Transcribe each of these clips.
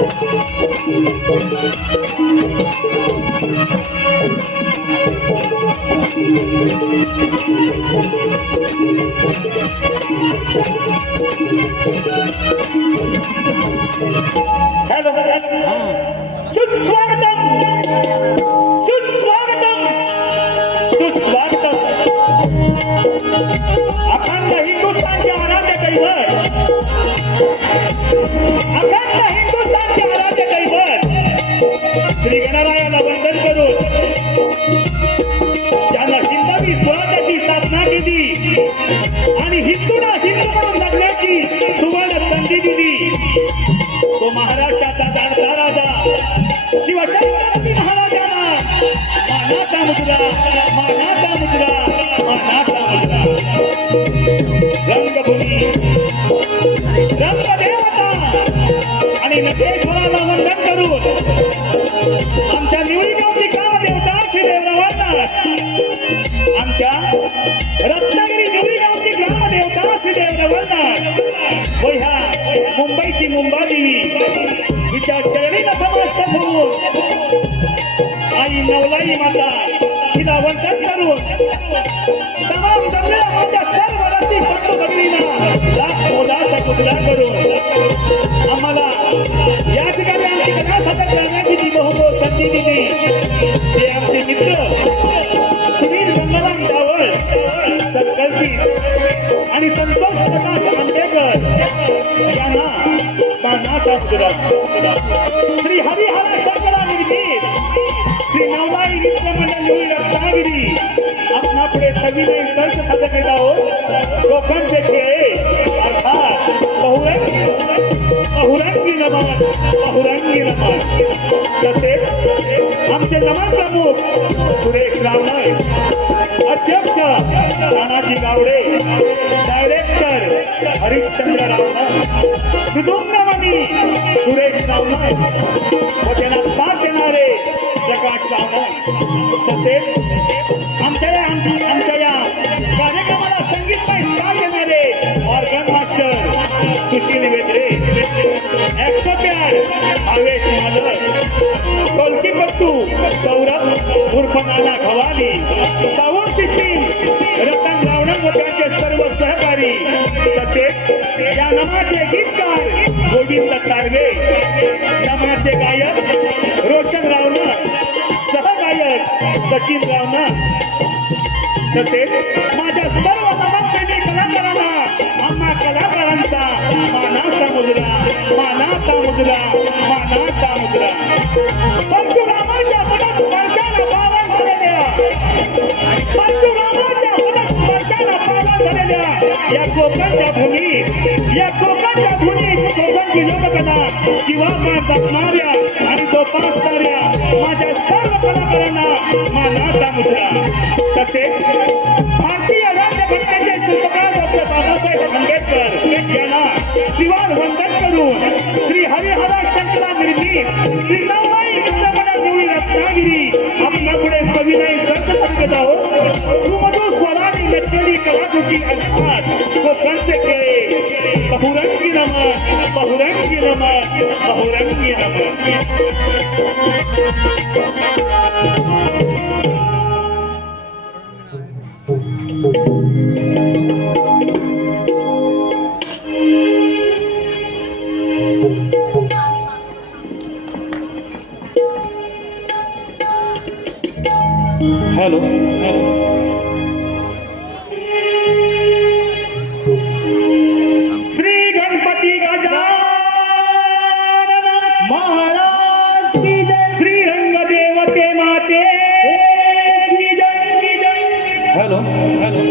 Hello, hello. Ah. Suara मुंबईची मुंबादेवी हिच्या चरणी नतमस्तक होऊन आई नवलाई माता हिला वंदन करून तमाम जमलेल्या माझ्या सर्व रस्ती बंधू भगिनींना लाख मोलाचा मुद्रा करून आम्हाला या ठिकाणी आमची कथा सादर करण्याची जी बहुमोल संधी दिली हरिश्चंद्र रावणे मृदुंगमणी सुरेश रावणे व त्यांना साथ देणारे प्रकाश रावणे तसेच आमच्या आमच्या या कार्यक्रमाला संगीतमय साथ देणारे organ master Sushil Vedre octopad Bhavesh Malak कोलकीपट्टू Saurabh उर्फ नाना खवाली साऊंड सिस्टीम रतन रावण व त्यांचे सर्व सहकारी तसेच या नमाचे गीतकार गोविंद तारवे नमाचे गायक रोशन रावण सहगायक सचिन रावण तसेच माझ्या सर्व नमस्तेने कलाकारांना आम्हा कलाकारांचा मानाचा मुजरा मानाचा मुजरा मानाचा मुजरा. परशुरामाच्या पदक स्पर्शाला पावन झालेल्या परशुराम या कोकणच्या भूमी या कोकणच्या भूमी कोकणची लोककला जीवापार जपणाऱ्या आणि जोपासणाऱ्या माझ्या सर्व कलाकारांना मानाचा मुद्रा. तसेच भारतीय राज्यघटनेचे सूत्रकार डॉक्टर बाबासाहेब आंबेडकर यांना दिवाण वंदन करून श्री हरिहरा शंकरा निर्मित श्री नवाई नित्यमना देवी रत्नागिरी कलाकृती अर्थात कोकणचे खेळ बहुरंगी नमन बहुरंगी नमन बहुरंगी नमन हॅलो श्री हॅलो हॅलो.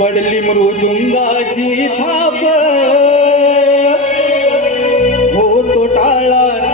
पडली मृदुंगाची थाप. हो तो टाळा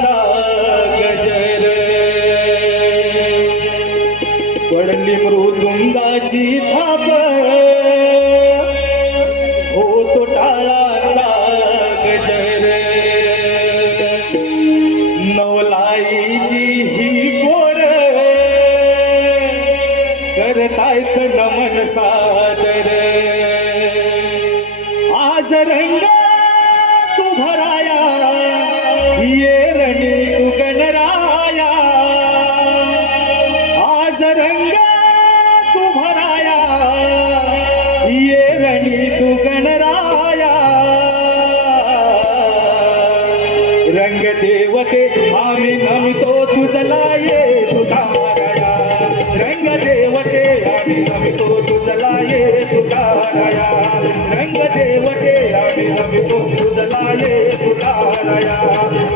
आम्ही तो तुझला ये तुझा राया रंग देवते आम्ही आम्ही तो तुझला ये तुझा राया रंग देवते आम्ही आम्ही तो तुझला ये तुझा राया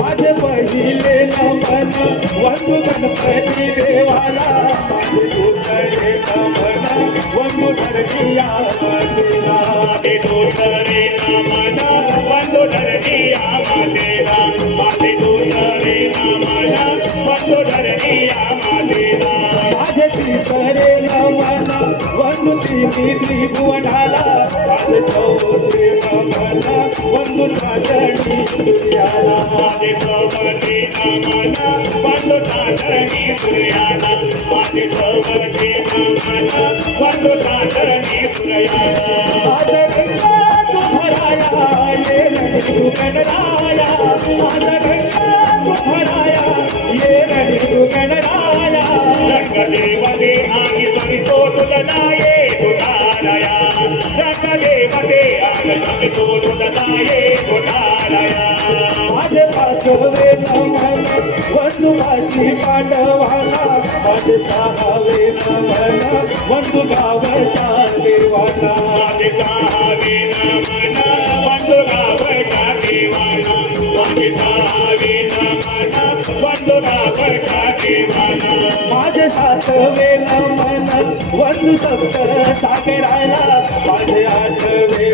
माझे पहिले नमन वंदु गणपती देवाला माझे डोसरे नमन वंदु धरतीया देवा माझे डोसरे नमन वंदु धरतीया देवा माझे डोसरे नमन वंदु धरतीया देवा माझे तिसरे नमन वंदु तिनी आज गंगा तू भराया ये रणि तू गणराया आज गंगा तू भराया ये रणि तू गणराया रंगदेवते आम्ही जमितो तुझनाये तुझाराया रंगदेवते आम्ही जमितो तुझनाये तुझाराया माझे पाचवे नमन वंदुगाची पांडवाला माझे सहावे नमन वंदु गावच्या देवाला माझे सहावे नमन बंधुरावच्या देवाना माझे सहावे नमन बंधुरावच्या देवाना माझे सातवे नमन वंदु सप्त सागराला माझे आठवे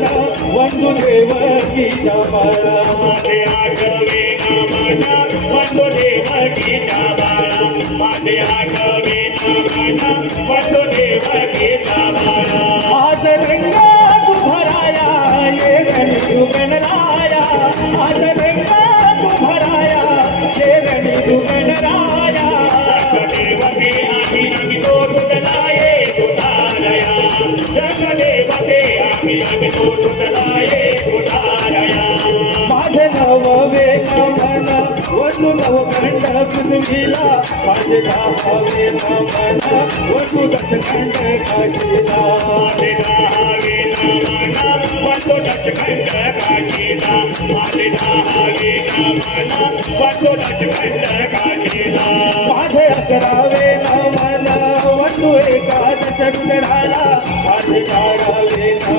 ಮನ ಒಂದು ದೇವಕಿ ಜಮರ ಮಾತೆ ಆಗವೇ ನಮನ ಒಂದು ದೇವಕಿ ಜಮರ ಮಾತೆ ಆಗವೇ ನಮನ ಒಂದು ದೇವಕಿ ಜಮರ आज रंगा तू भराया ये रनी तू बनराया आज रंगा माझे नव वेगमन वसु नव खंड पृथ्वीला माझे नव वेगमन वसु दश खंड काशीला माझे नव वेगमन वसु दश खंड काशीला माझे नव वेगमन वसु दश खंड काशीला माझे अकरावे नमन वसु एकादश खंड झाला माझे बारावे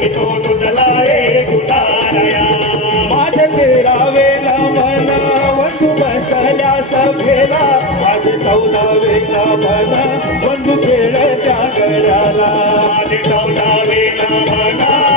आम्ही नमितो तुझलाये तुझारया माझे तेरावे खेळ त्या गळ्याला माझे चौदावे नमना म्हणा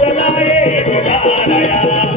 ಬದಲಾಯೇ ಬದಲಾಯ